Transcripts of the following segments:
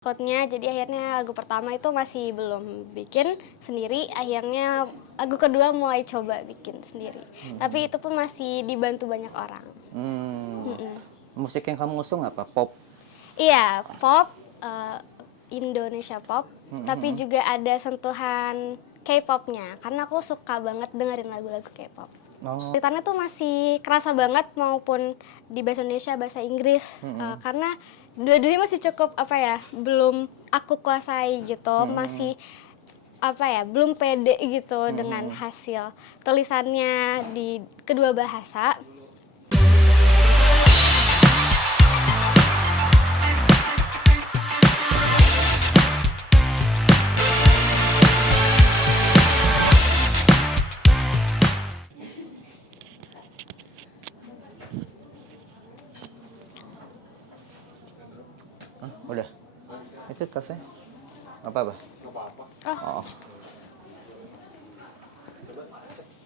Takutnya jadi akhirnya lagu pertama itu masih belum bikin sendiri, akhirnya lagu kedua mulai coba bikin sendiri. Tapi itu pun masih dibantu banyak orang. Mhm. Musik yang kamu usung apa? Pop? Iya, pop, Indonesia pop, tapi juga ada sentuhan K-popnya, karena aku suka banget dengerin lagu-lagu K-pop. Oh. Ceritanya tuh masih kerasa banget maupun di bahasa Indonesia, bahasa Inggris, karena dua-duanya masih cukup belum aku kuasai gitu, masih belum pede gitu dengan hasil tulisannya di kedua bahasa. Udah. Itu tasnya? Apa? Oh, Oh.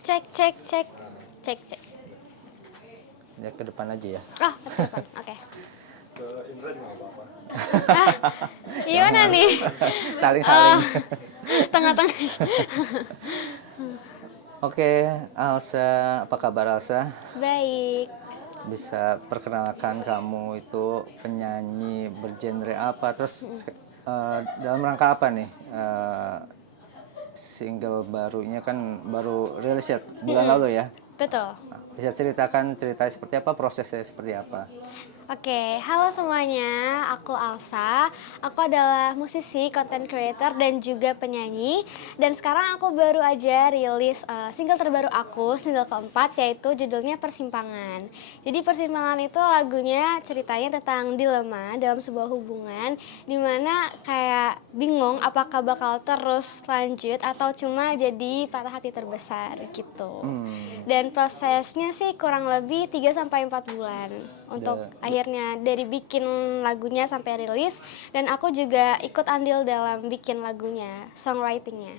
cek, cek, cek, cek, cek. Ya ke depan aja ya. Oh, ke depan, oke. Ke Indra juga nggak apa-apa. Gimana nih? Saling-saling. Tengah-tengah. Oke, Alsa, apa kabar Alsa? Baik. Bisa perkenalkan kamu itu penyanyi bergenre apa? Terus dalam rangka apa nih? Single barunya kan baru rilis ya bulan lalu ya. Betul. Bisa ceritakan ceritanya seperti apa, prosesnya seperti apa? Oke, halo semuanya, aku Alsa. Aku adalah musisi, content creator, dan juga penyanyi. Dan sekarang aku baru aja rilis single terbaru aku, single keempat, yaitu judulnya Persimpangan. Jadi Persimpangan itu lagunya ceritanya tentang dilema dalam sebuah hubungan, dimana kayak bingung apakah bakal terus lanjut atau cuma jadi patah hati terbesar gitu. Dan prosesnya sih kurang lebih 3-4 bulan untuk akhirnya dari bikin lagunya sampai rilis, dan aku juga ikut andil dalam bikin lagunya, songwritingnya.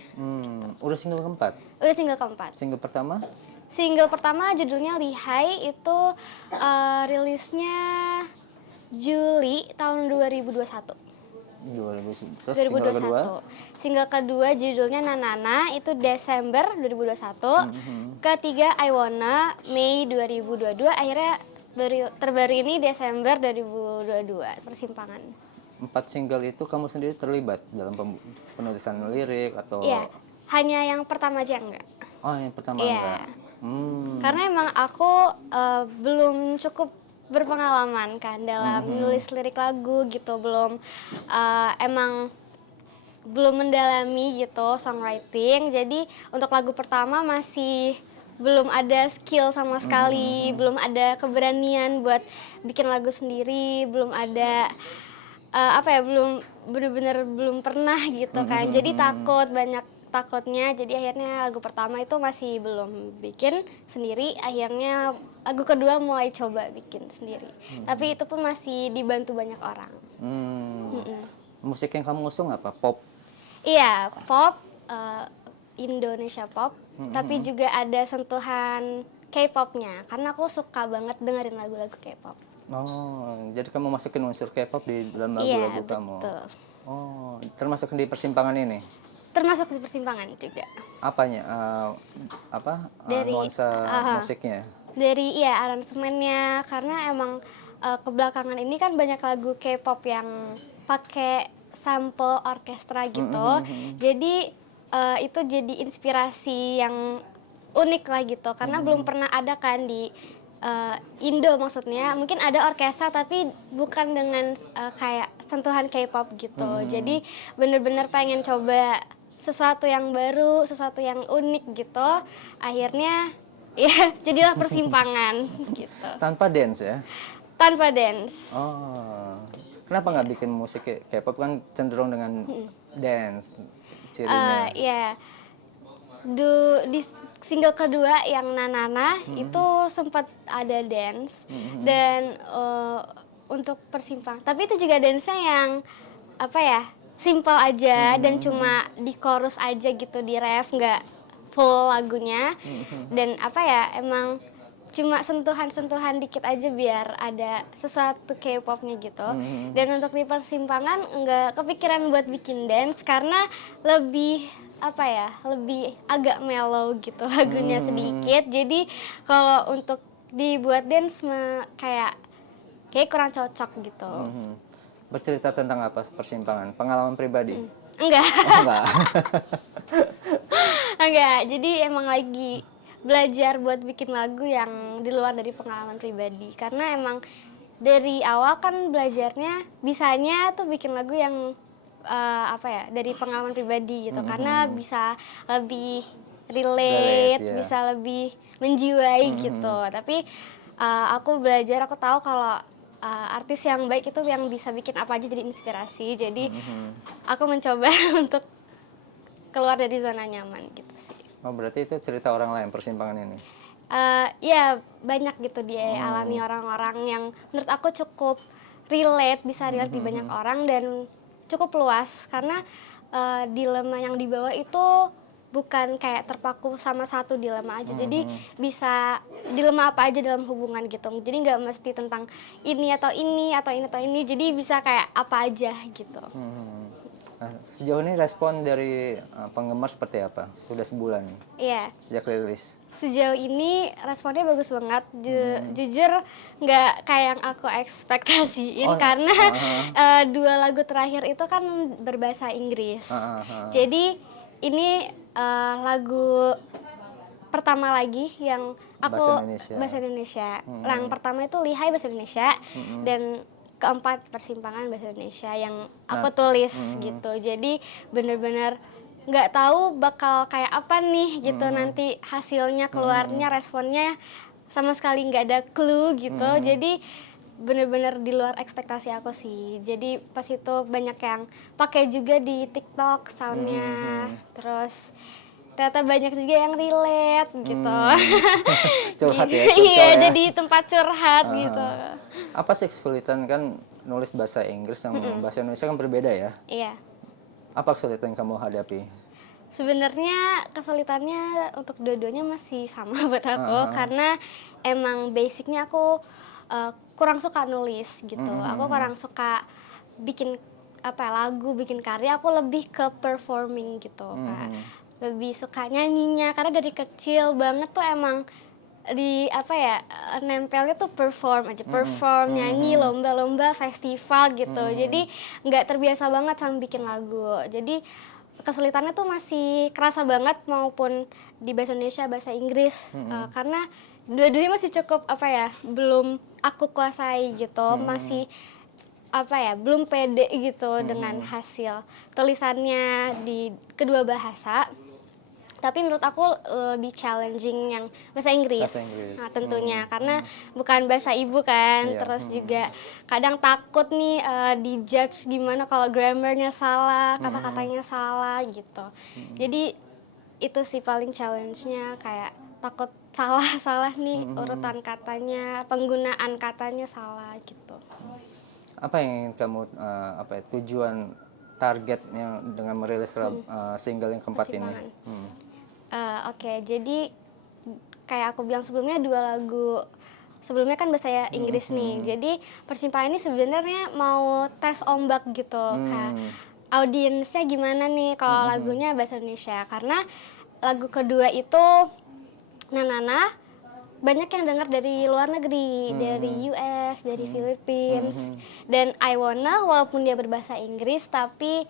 Udah single keempat? Udah single keempat. Single pertama? Single pertama judulnya Lihai, itu rilisnya Juli tahun 2021. 2000. Terus single kedua? Single kedua judulnya Nanana, itu Desember 2021. Ketiga I Wanna, Mei 2022. Akhirnya terbaru ini Desember 2022, Persimpangan. 4 single itu kamu sendiri terlibat dalam penulisan lirik atau? Iya, hanya yang pertama aja enggak. Oh, yang pertama Iya. enggak? Karena emang aku belum cukup berpengalaman kan dalam menulis lirik lagu gitu, emang belum mendalami gitu songwriting. Jadi untuk lagu pertama masih belum ada skill sama sekali, belum ada keberanian buat bikin lagu sendiri, belum ada belum bener-bener belum pernah gitu kan. Jadi banyak takutnya, jadi akhirnya lagu pertama itu masih belum bikin sendiri, akhirnya lagu kedua mulai coba bikin sendiri. Tapi itu pun masih dibantu banyak orang. Musik yang kamu usung apa? Pop? Iya, pop, Indonesia pop, tapi juga ada sentuhan K-popnya, karena aku suka banget dengerin lagu-lagu K-pop. Oh, jadi kamu masukin unsur K-pop di dalam lagu-lagu kamu? Betul. Oh, termasuk di Persimpangan ini? Termasuk di Persimpangan juga. Apanya? Dari Nuansa musiknya? Dari aransemennya, karena emang kebelakangan ini kan banyak lagu K-pop yang pakai sample orkestra gitu. Jadi itu jadi inspirasi yang unik lah gitu, karena belum pernah ada kan di Indo, maksudnya mungkin ada orkestra tapi bukan dengan kayak sentuhan K-pop gitu. Jadi bener-bener pengen coba sesuatu yang baru, sesuatu yang unik gitu. Akhirnya ya jadilah Persimpangan gitu. Tanpa dance ya? Tanpa dance. Oh, kenapa nggak bikin musik K-pop, kan cenderung dengan dance cirinya? Di single kedua yang Nanana itu sempat ada dance, dan untuk Persimpangan. Tapi itu juga dance-nya yang simple aja, dan cuma di chorus aja gitu, di ref, nggak full lagunya. Dan emang cuma sentuhan-sentuhan dikit aja biar ada sesuatu K-popnya gitu. Dan untuk di persimpangan nggak kepikiran buat bikin dance karena lebih apa ya, lebih agak mellow gitu lagunya sedikit. Jadi kalau untuk dibuat dance kayak kurang cocok gitu. Bercerita tentang apa persimpangan? Pengalaman pribadi? Enggak. Oh, enggak. Enggak, jadi emang lagi belajar buat bikin lagu yang di luar dari pengalaman pribadi. Karena emang dari awal kan belajarnya bisanya tuh bikin lagu yang dari pengalaman pribadi gitu. Karena bisa lebih relate, ya. bisa lebih menjiwai gitu. Tapi aku belajar, aku tahu kalau artis yang baik itu yang bisa bikin apa aja jadi inspirasi. Jadi aku mencoba untuk keluar dari zona nyaman gitu sih. Oh, berarti itu cerita orang lain persimpangan ini? Ya banyak gitu dialami orang-orang yang menurut aku cukup bisa relate di banyak orang dan cukup luas karena dilema yang dibawa itu bukan kayak terpaku sama satu dilema aja. Jadi bisa dilema apa aja dalam hubungan gitu. Jadi nggak mesti tentang ini atau ini atau ini atau ini. Jadi bisa kayak apa aja gitu. Nah, sejauh ini respon dari penggemar seperti apa? Sudah sebulan Iya. sejak rilis. Sejauh ini responnya bagus banget. Jujur nggak kayak yang aku ekspektasiin karena 2 lagu terakhir itu kan berbahasa Inggris. Jadi ini lagu pertama lagi yang aku bahasa Indonesia. Yang pertama itu Lihai bahasa Indonesia dan keempat persimpangan bahasa Indonesia yang aku tulis gitu. Jadi bener-bener nggak tahu bakal kayak apa nih gitu nanti hasilnya keluarnya, responnya sama sekali nggak ada clue gitu. Jadi bener-bener di luar ekspektasi aku sih. Jadi pas itu banyak yang pakai juga di TikTok soundnya, terus ternyata banyak juga yang relate gitu. Curhat ya, iya, jadi tempat curhat gitu. Apa sih kesulitan kan nulis bahasa Inggris yang bahasa Indonesia kan berbeda ya? Iya. Apa kesulitan yang kamu hadapi? Sebenarnya kesulitannya untuk dua-duanya masih sama buat aku karena emang basicnya aku kurang suka nulis gitu. Aku kurang suka bikin lagu, bikin karya. Aku lebih ke performing gitu. Lebih suka nyanyinya karena dari kecil banget tuh emang nempelnya tuh perform nyanyi, lomba-lomba, festival gitu. Jadi nggak terbiasa banget sama bikin lagu. Jadi kesulitannya tuh masih kerasa banget maupun di bahasa Indonesia, bahasa Inggris karena dua-duanya masih cukup belum aku kuasai gitu. Masih belum pede gitu dengan hasil tulisannya di kedua bahasa. Tapi menurut aku lebih challenging yang bahasa Inggris. Nah, tentunya karena bukan bahasa ibu kan. Terus juga kadang takut nih dijudge gimana kalau grammarnya salah, kata-katanya salah gitu. Jadi itu sih paling challenge-nya, kayak takut salah nih urutan katanya, penggunaan katanya salah gitu. Apa yang ingin kamu tujuan targetnya dengan merilis single yang keempat ini? Oke, jadi kayak aku bilang sebelumnya 2 lagu sebelumnya kan bahasa Inggris nih. Jadi persimpangan ini sebenarnya mau tes ombak gitu. Kayak audiensnya gimana nih kalau lagunya bahasa Indonesia. Karena lagu kedua itu Nanana banyak yang dengar dari luar negeri, dari US, dari Philippines. Dan I Wanna walaupun dia berbahasa Inggris tapi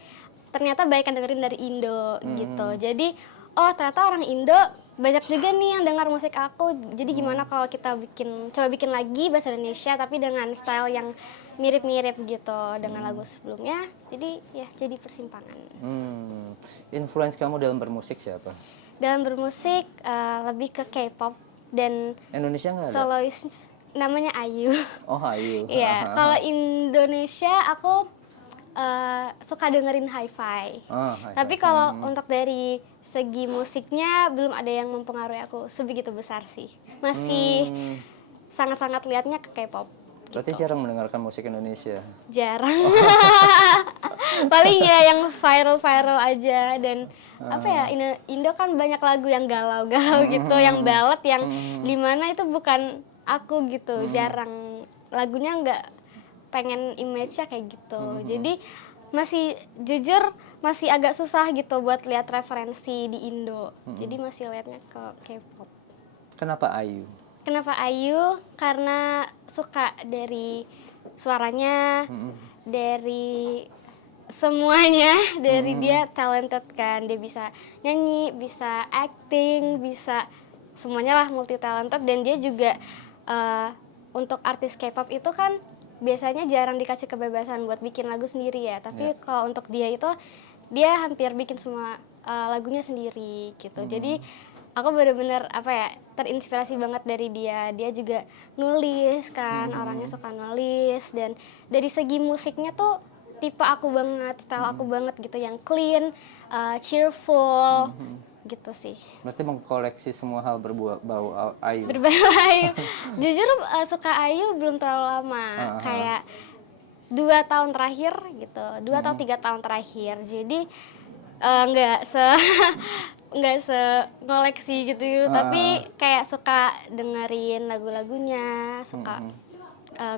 ternyata banyak yang dengerin dari Indo gitu. Jadi ternyata orang Indo banyak juga nih yang dengar musik aku. Jadi gimana kalau kita coba bikin lagi bahasa Indonesia tapi dengan style yang mirip-mirip gitu dengan lagu sebelumnya. Jadi ya jadi persimpangan. Influence kamu dalam bermusik siapa? Dalam bermusik lebih ke K-pop dan Indonesia nggak ada? Solois namanya Ayu. Oh, Ayu. Iya, kalau Indonesia aku suka dengerin hi-fi. Tapi kalau untuk dari segi musiknya belum ada yang mempengaruhi aku sebegitu besar sih. Masih sangat-sangat lihatnya ke K-pop. Berarti jarang mendengarkan musik Indonesia? Jarang. Paling ya yang viral-viral aja dan apa ya, Indo kan banyak lagu yang galau-galau gitu, yang ballad yang dimana itu bukan aku gitu, jarang lagunya nggak pengen image-nya kayak gitu. Jadi masih jujur masih agak susah gitu buat lihat referensi di Indo. Jadi masih lihatnya ke K-pop. Kenapa Ayu? Kenapa Ayu? Karena suka dari suaranya, dari semuanya, dari dia talented kan. Dia bisa nyanyi, bisa acting, bisa semuanya lah, multi talented. Dan dia juga untuk artis K-pop itu kan biasanya jarang dikasih kebebasan buat bikin lagu sendiri ya. Tapi kalau untuk dia itu, dia hampir bikin semua lagunya sendiri gitu. Jadi aku bener-bener apa ya, terinspirasi banget dari dia. Dia juga nulis kan, orangnya suka nulis, dan dari segi musiknya tuh tipe aku banget, style aku banget gitu, yang clean, cheerful gitu sih. Berarti mengkoleksi semua hal berbau Ayu. Berbau Ayu. Jujur suka Ayu belum terlalu lama, kayak 2 tahun terakhir gitu, 2 atau 3 tahun terakhir. Jadi nggak se ngoleksi gitu, tapi kayak suka dengerin lagu-lagunya, suka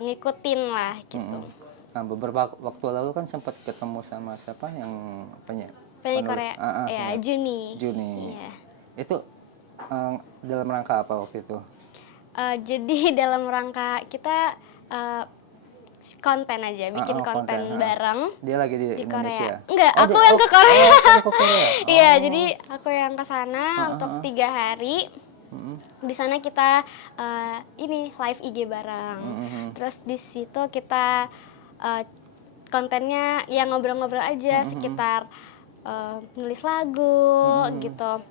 ngikutin lah gitu. Nah, beberapa waktu lalu kan sempat ketemu sama siapa yang Penyanyi penulis Korea, ya Juni. Juni. Iya. Itu dalam rangka apa waktu itu? Jadi dalam rangka kita konten aja, bikin konten bareng. Dia lagi di Korea. Indonesia? Enggak, aku yang ke Korea. Kamu ke Korea? Iya, jadi aku yang ke sana untuk 3 hari. Di sana kita ini live IG bareng. Terus di situ kita kontennya ya ngobrol-ngobrol aja sekitar nulis lagu gitu.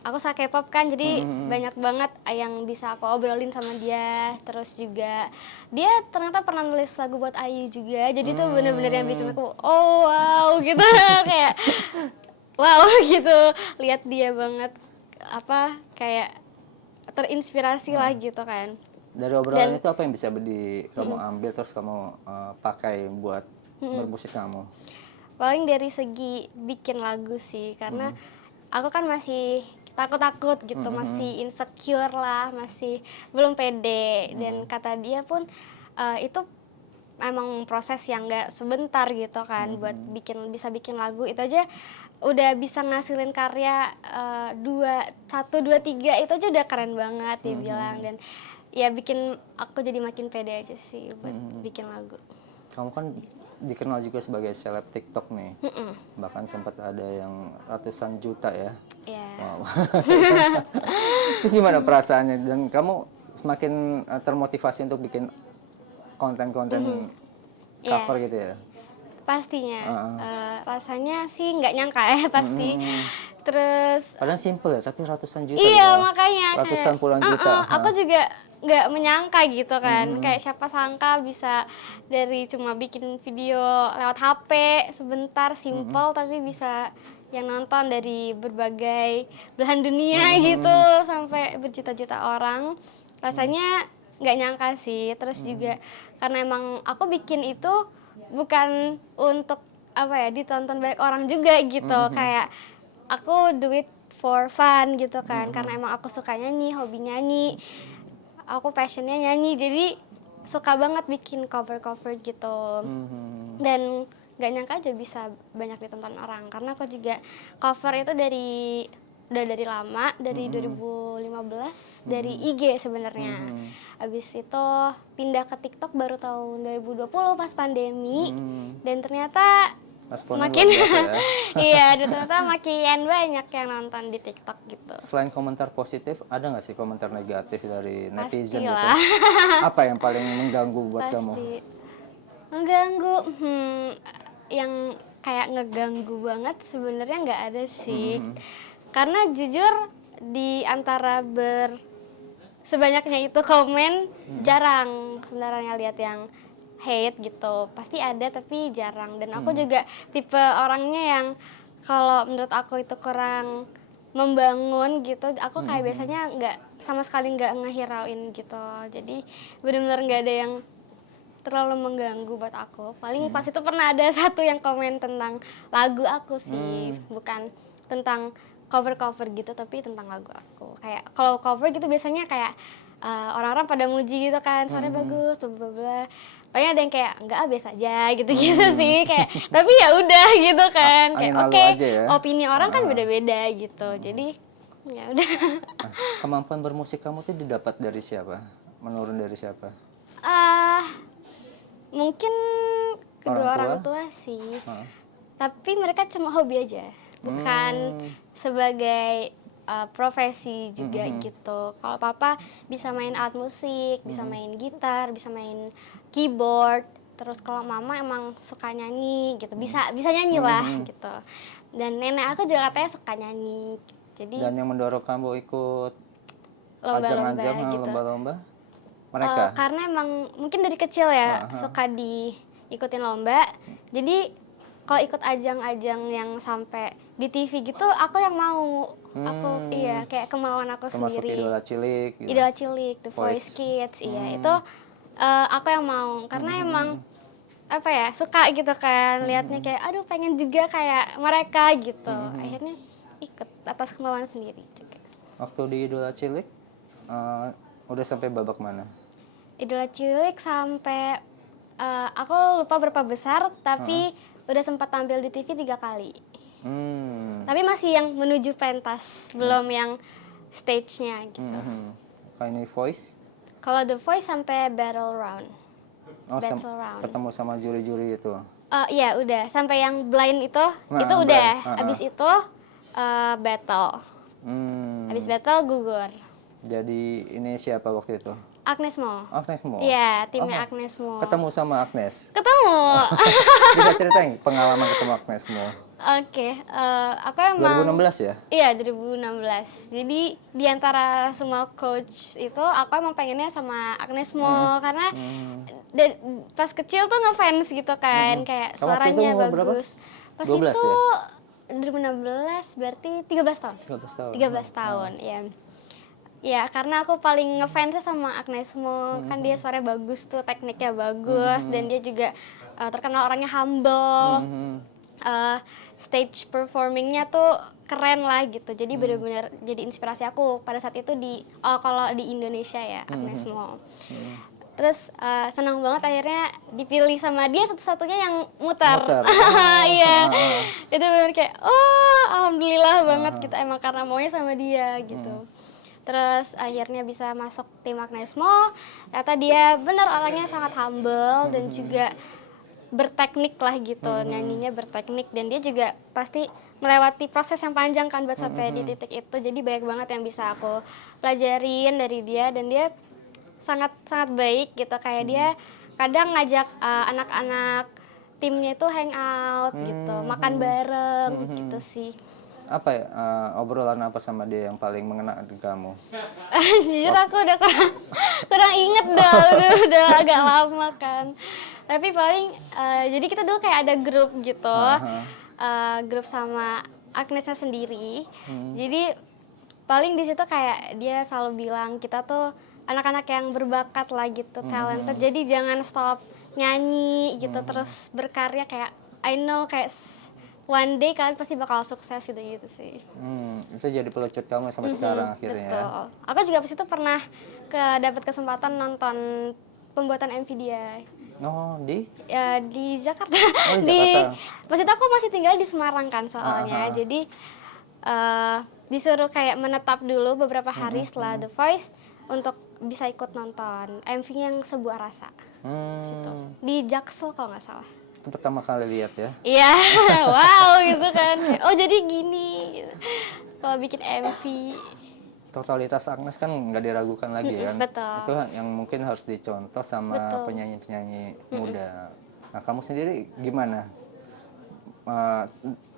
Aku suka K-pop kan, jadi banyak banget yang bisa aku obrolin sama dia. Terus juga dia ternyata pernah nulis lagu buat Ayu juga, jadi tuh bener-bener yang bikin aku oh wow gitu kayak wow gitu, lihat dia banget apa kayak terinspirasi lah gitu kan. Dari obrolan itu apa yang bisa kamu ambil terus kamu pakai buat bermusik kamu? Paling dari segi bikin lagu sih, karena aku kan masih takut-takut gitu, masih insecure lah, masih belum pede. Dan kata dia pun itu emang proses yang nggak sebentar gitu kan, buat bisa bikin lagu itu aja udah bisa ngasilin karya 1, 2, 3 itu aja udah keren banget dia bilang. Dan ya bikin aku jadi makin pede aja sih buat bikin lagu. Kamu kan dikenal juga sebagai seleb TikTok nih, bahkan sempat ada yang ratusan juta ya. Iya. Wow. Itu gimana perasaannya, dan kamu semakin termotivasi untuk bikin konten-konten cover gitu ya? Pastinya, rasanya sih nggak nyangka ya pasti. Terus padahal simple ya, tapi ratusan juta. iya, makanya ratusan kayak, puluhan juta. aku juga nggak menyangka gitu kan, kayak siapa sangka bisa dari cuma bikin video lewat HP sebentar, simple, tapi bisa yang nonton dari berbagai belahan dunia gitu, sampai berjuta-juta orang. Rasanya nggak nyangka sih. Terus juga karena emang aku bikin itu bukan untuk apa ya, ditonton banyak orang juga gitu, kayak aku do it for fun gitu kan, karena emang aku suka nyanyi, hobi nyanyi, aku passionnya nyanyi, jadi suka banget bikin cover-cover gitu. Dan gak nyangka aja bisa banyak ditonton orang, karena aku juga cover itu udah dari lama, dari 2015, dari IG sebenarnya. Abis itu pindah ke TikTok baru tahun 2020 pas pandemi, dan ternyata makin ya. iya, dan ternyata makin banyak yang nonton di TikTok gitu. Selain komentar positif, ada nggak sih komentar negatif dari netizen Pastilah. gitu? Apa yang paling mengganggu buat kamu? Pasti mengganggu, yang kayak ngeganggu banget sebenarnya nggak ada sih. Karena jujur di antara sebanyaknya itu komen, jarang sebenarnya lihat yang hate gitu. Pasti ada tapi jarang. Dan aku juga tipe orangnya yang kalau menurut aku itu kurang membangun gitu, aku kayak biasanya sama sekali nggak ngehirauin gitu. Jadi benar-benar nggak ada yang terlalu mengganggu buat aku. Paling pas itu pernah ada satu yang komen tentang lagu aku sih, bukan tentang cover gitu, tapi tentang lagu aku. Kayak kalau cover gitu biasanya kayak orang-orang pada muji gitu kan, suaranya bagus, bla bla bla. Paling ada yang kayak enggak biasa aja gitu-gitu sih kayak. Tapi ya udah gitu kan, kayak Angin lalu oke, aja ya. opini orang kan beda-beda gitu. Jadi ya udah. Nah, kemampuan bermusik kamu tuh didapat dari siapa? Menurun dari siapa? Ah, mungkin kedua Orang tua? orang tua sih. Heeh. Tapi mereka cuma hobi aja, bukan sebagai profesi juga gitu. Kalau papa bisa main alat musik, bisa main gitar, bisa main keyboard. Terus kalau mama emang suka nyanyi gitu, bisa nyanyi lah gitu. Dan nenek aku juga katanya suka nyanyi. Jadi Dan yang mendorong kamu ikut lomba-lomba ajang-ajang, gitu. lomba-lomba? Mereka? Karena emang mungkin dari kecil ya suka diikutin lomba. Jadi kalau ikut ajang-ajang yang sampai di TV gitu, aku yang mau. Aku iya kayak kemauan aku Termasuk sendiri. Idola Cilik gitu. Idola Cilik, The Voice. Voice Kids, iya itu aku yang mau karena emang apa ya suka gitu kan liatnya kayak aduh pengen juga kayak mereka gitu. Akhirnya ikut atas kemauan sendiri juga. Waktu di Idola Cilik, udah sampai babak mana? Idola Cilik sampai aku lupa berapa besar tapi udah sempat tampil di TV 3 kali. Tapi masih yang menuju pentas, belum yang stage-nya gitu. Kayak ini Voice? Kalau The Voice sampai battle round. Oh, Battle round. ketemu sama juri-juri itu. Iya udah, sampai yang blind itu Nah, udah. blind. Abis itu battle. Abis battle gugur. Jadi ini siapa waktu itu? Agnes Mo. Agnes Mo? Iya, timnya Agnes Mo. Ketemu sama Agnes? Ketemu. Bisa ceritain pengalaman ketemu Agnes Mo? Oke, aku emang 2016 ya? Iya, 2016. Jadi di antara semua coach itu aku emang pengennya sama Agnes Mo karena pas kecil tuh ngefans gitu kan, kayak Kamu waktu itu suaranya umur berapa? bagus. Pas 12 itu ya? 2016 berarti 13 tahun. 13 tahun. 13 tahun, ya. Ya, karena aku paling ngefansnya sama Agnes Mo, kan dia suaranya bagus tuh, tekniknya bagus, dan dia juga terkenal orangnya humble. Stage performingnya tuh keren lah gitu, jadi bener-bener jadi inspirasi aku pada saat itu kalau di Indonesia ya, Agnes Mo. Terus senang banget akhirnya dipilih sama dia satu-satunya yang muter. Iya, itu bener kayak alhamdulillah banget kita emang karena maunya sama dia gitu. Terus akhirnya bisa masuk tim Agnes Mo. Ternyata dia benar orangnya sangat humble dan juga berteknik lah gitu, nyanyinya berteknik, dan dia juga pasti melewati proses yang panjang kan buat sampai di titik itu. Jadi banyak banget yang bisa aku pelajarin dari dia, dan dia sangat sangat baik gitu. Kayak dia kadang ngajak anak-anak timnya itu hangout gitu, makan bareng gitu sih. Apa ya, obrolan apa sama dia yang paling mengena di kamu? Jujur aku udah kurang inget dah, udah agak lama kan. Tapi paling jadi kita dulu kayak ada grup gitu, grup sama Agnesnya sendiri. Jadi paling di situ kayak dia selalu bilang kita tuh anak-anak yang berbakat lah gitu, talented. Jadi jangan stop nyanyi gitu, terus berkarya kayak I know kayak one day kalian pasti bakal sukses gitu sih. Itu jadi pelucut kamu sampai sekarang akhirnya. Betul. Aku juga pas itu pernah dapat kesempatan nonton pembuatan MV dia. Oh, di? Ya, di Jakarta. Oh, di Jakarta. Pas itu aku masih tinggal di Semarang kan soalnya. Jadi disuruh kayak menetap dulu beberapa hari setelah The Voice untuk bisa ikut nonton MV-nya yang Sebuah Rasa. Situ. Di Jaksel kalau nggak salah. Itu pertama kali lihat ya? Iya, wow gitu kan. Oh jadi gini gitu. Kalau bikin MV. Totalitas Agnes kan nggak diragukan lagi kan? Betul. Itu yang mungkin harus dicontoh sama penyanyi-penyanyi muda. Nah, kamu sendiri gimana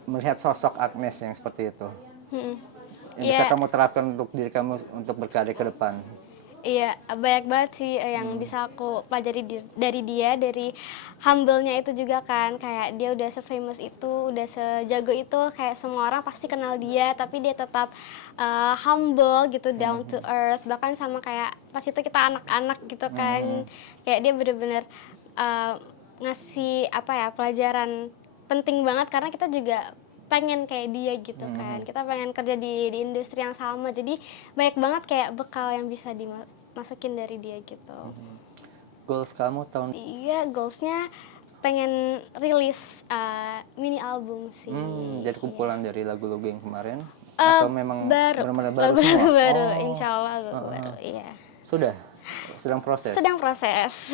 melihat sosok Agnes yang seperti itu? Yang bisa kamu terapkan untuk diri kamu untuk berkarya ke depan? Iya, banyak banget sih yang bisa aku pelajari dari dia, dari humble-nya itu juga kan. Kayak dia udah se-famous itu, udah sejago itu, kayak semua orang pasti kenal dia, tapi dia tetap humble gitu, down to earth. Bahkan sama kayak pas itu kita anak-anak gitu kan, kayak dia bener-bener ngasih apa ya, pelajaran penting banget, karena kita juga pengen kayak dia gitu kan. Kita pengen kerja di industri yang sama. Jadi banyak banget kayak bekal yang bisa dimasukin dari dia gitu. Goals kamu tahun Iya, goalsnya pengen rilis mini album sih. jadi kumpulan dari lagu-lagu yang kemarin Eh, atau memang baru, benar-benar baru lagu-lagu semua? baru, Oh, insya Allah lagu baru, iya. sudah sedang proses. Sedang proses,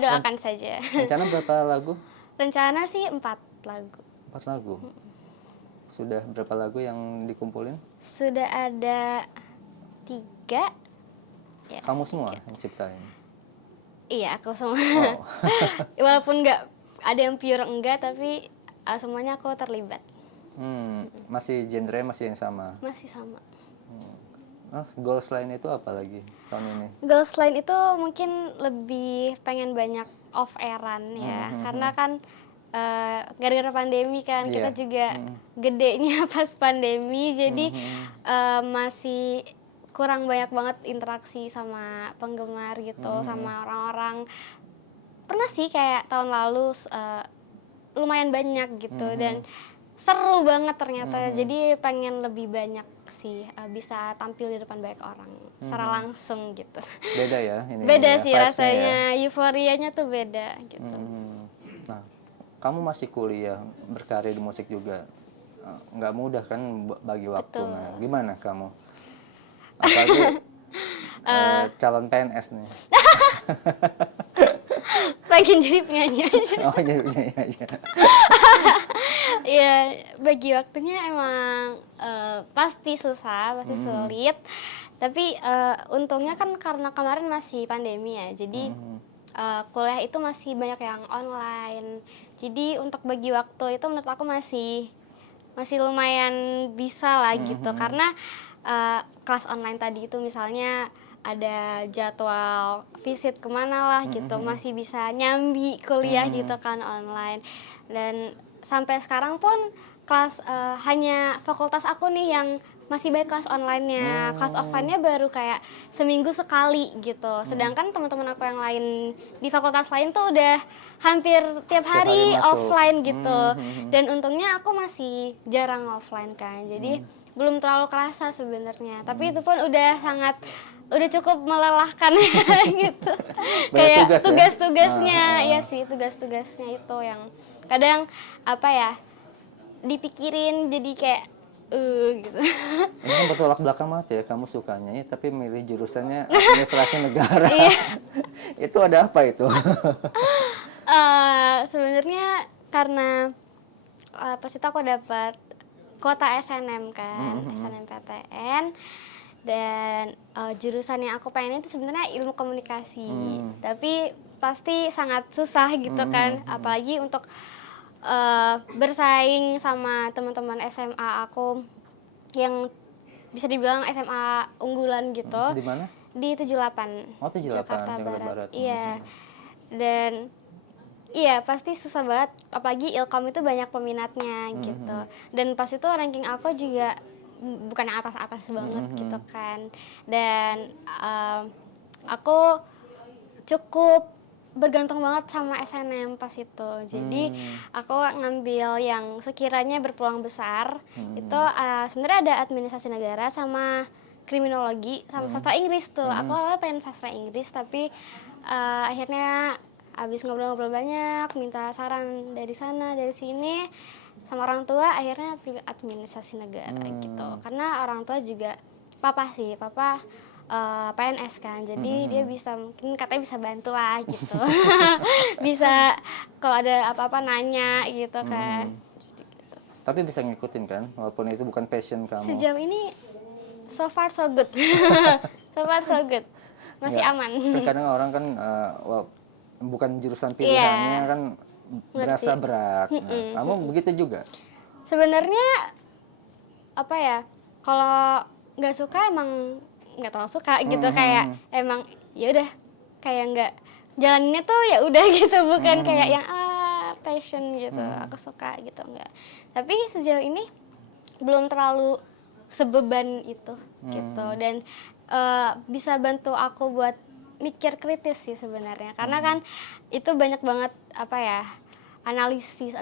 doakan saja. Rencana berapa lagu? Rencana sih 4 lagu. 4 lagu. Sudah berapa lagu yang dikumpulin? Sudah ada 3. Ya, Kamu semua yang ciptain? iya, aku semua. Oh. Walaupun nggak ada yang pure enggak, tapi semuanya aku terlibat. Masih genre masih yang sama? Masih sama. Nah, goals lain itu apa lagi tahun ini? Goals lain itu mungkin lebih pengen banyak off airan ya, karena kan gara-gara pandemi kan kita Iya. juga gedenya pas pandemi, jadi masih kurang banyak banget interaksi sama penggemar gitu, sama orang-orang. Pernah sih kayak tahun lalu lumayan banyak gitu dan seru banget ternyata. Jadi pengen lebih banyak sih bisa tampil di depan banyak orang secara langsung gitu. Beda ya ini Beda ya, sih vibes-nya rasanya, ya. euforianya tuh beda gitu. Nah, kamu masih kuliah, berkarir di musik juga. Nggak mudah kan bagi waktu. Betul. Nah, gimana kamu? Apalagi calon PNS nih. Pengen jadi penyanyi aja. Oh, jadi penyanyi aja. Ya bagi waktunya emang pasti susah, pasti sulit. Tapi untungnya kan karena kemarin masih pandemi ya, jadi kuliah itu masih banyak yang online. Jadi untuk bagi waktu itu menurut aku masih lumayan bisa lah gitu. Karena kelas online tadi itu misalnya ada jadwal visit kemana lah gitu, masih bisa nyambi kuliah gitu kan online. Dan sampai sekarang pun kelas hanya fakultas aku nih yang masih baik kelas online-nya. Kelas offline-nya baru kayak seminggu sekali gitu. Sedangkan teman-teman aku yang lain di fakultas lain tuh udah hampir tiap hari masuk. offline gitu. Dan untungnya aku masih jarang offline kan. Jadi belum terlalu kerasa sebenarnya. Tapi itu pun udah cukup melelahkan gitu. Kayak tugas ya? tugas-tugasnya, iya sih, tugas-tugasnya itu yang kadang apa ya, dipikirin jadi kayak gitu. Ini kan bertolak belakang banget ya, kamu sukanya ya, tapi milih jurusannya administrasi negara. Iya. Itu ada apa itu? Sebenarnya karena pas itu aku dapat kuota SNM kan, SNMPTN, dan jurusan yang aku pengen itu sebenarnya ilmu komunikasi, tapi pasti sangat susah gitu kan, apalagi untuk bersaing sama teman-teman SMA aku yang bisa dibilang SMA unggulan gitu. Di mana? Di 78. Oh, 78, Jakarta Jakarta Barat. Barat. Iya. Dan iya pasti susah banget, apalagi Ilkom itu banyak peminatnya gitu. Dan pas itu ranking aku juga bukan yang atas-atas banget gitu kan. Dan aku cukup bergantung banget sama SNM pas itu. Jadi aku ngambil yang sekiranya berpeluang besar. Itu sebenarnya ada administrasi negara sama kriminologi sama sastra Inggris tuh. Aku awalnya pengen sastra Inggris, tapi akhirnya abis ngobrol-ngobrol banyak, minta saran dari sana dari sini sama orang tua, akhirnya pilih administrasi negara gitu. Karena orang tua juga papa PNS kan, jadi dia bisa, mungkin katanya bisa bantu lah gitu. Bisa kalau ada apa-apa nanya gitu kan. Jadi gitu. Tapi bisa ngikutin kan, walaupun itu bukan passion kamu. Sejauh ini so far so good. So far so good, masih Ya, aman. kan kadang orang kan bukan jurusan pilihannya kan berasa berat. Nah, kamu begitu juga? Sebenarnya apa ya, kalau nggak suka emang nggak terlalu suka gitu, kayak emang ya udah, kayak nggak jalaninnya tuh ya udah gitu, bukan kayak yang passion gitu, aku suka gitu, enggak. Tapi sejauh ini belum terlalu sebeban itu gitu, dan bisa bantu aku buat mikir kritis sih sebenarnya, karena kan itu banyak banget apa ya, analisis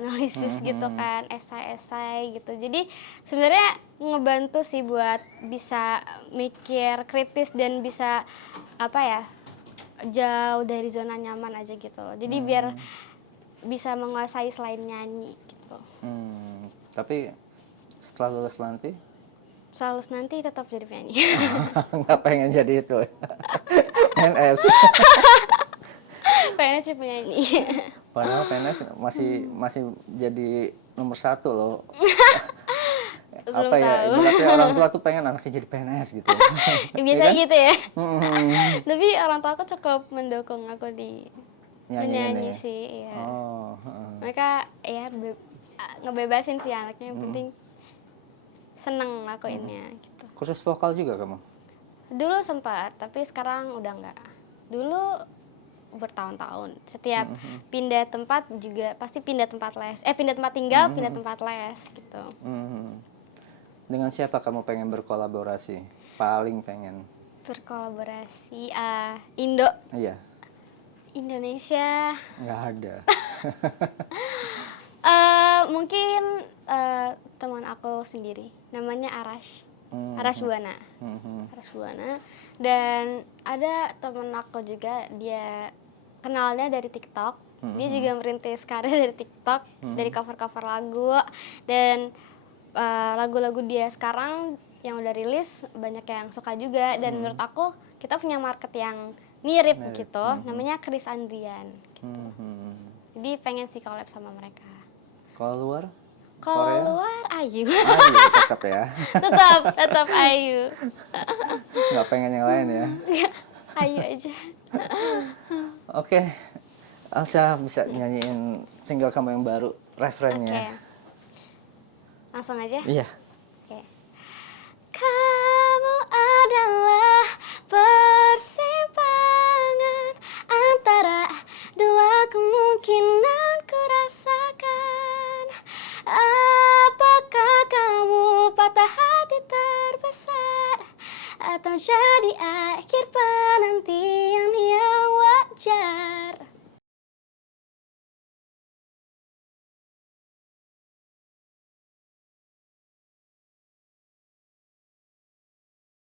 gitu kan, esai gitu. Jadi sebenarnya ngebantu sih buat bisa mikir kritis dan bisa apa ya, jauh dari zona nyaman aja gitu loh. Jadi biar bisa menguasai selain nyanyi gitu. Tapi setelah lulus nanti Selalu nanti tetap jadi penyanyi. nggak pengen jadi itu PNS. Pengennya sih penyanyi. Padahal PNS masih jadi nomor 1 loh. Belum Apa ya, tahu. ibaratnya orang tua tuh pengen anaknya jadi PNS gitu. Biasanya Iya kan? gitu ya. Mm-mm. Tapi orang tua aku cukup mendukung aku di Nyanyi menyanyi ini. sih, iya. Oh, heeh. Mereka ya ngebebasin sih anaknya, yang penting seneng lakuinnya gitu. Kursus vokal juga kamu? Dulu sempat, tapi sekarang udah enggak. Dulu bertahun-tahun. Setiap pindah tempat juga pasti pindah tempat les. Pindah tempat tinggal, pindah tempat les gitu. Dengan siapa kamu pengen berkolaborasi? Paling pengen? Berkolaborasi Iya, Indonesia. nggak ada. Mungkin teman aku sendiri, namanya Arash. Arash Buana. Arash Buana. Dan ada temen aku juga, dia kenalnya dari TikTok. Dia juga merintis karir dari TikTok, dari cover-cover lagu. Dan lagu-lagu dia sekarang yang udah rilis banyak yang suka juga. Dan menurut aku kita punya market yang mirip gitu. Namanya Chris Andrian. Gitu. Jadi pengen sih collab sama mereka. Kalau luar? Kalau Korea? luar Ayu. Ayu tetap ya. tetap Ayu. Nggak pengen yang lain ya. Ayu aja. Oke, Elsa bisa nyanyiin single kamu yang baru, Oke. refrennya. Langsung aja. Iya. Oke. Kamu adalah persimpangan antara dua kemungkinan ku rasakan. Apakah kamu patah hati terbesar atau jadi akhir penantian yang wajar?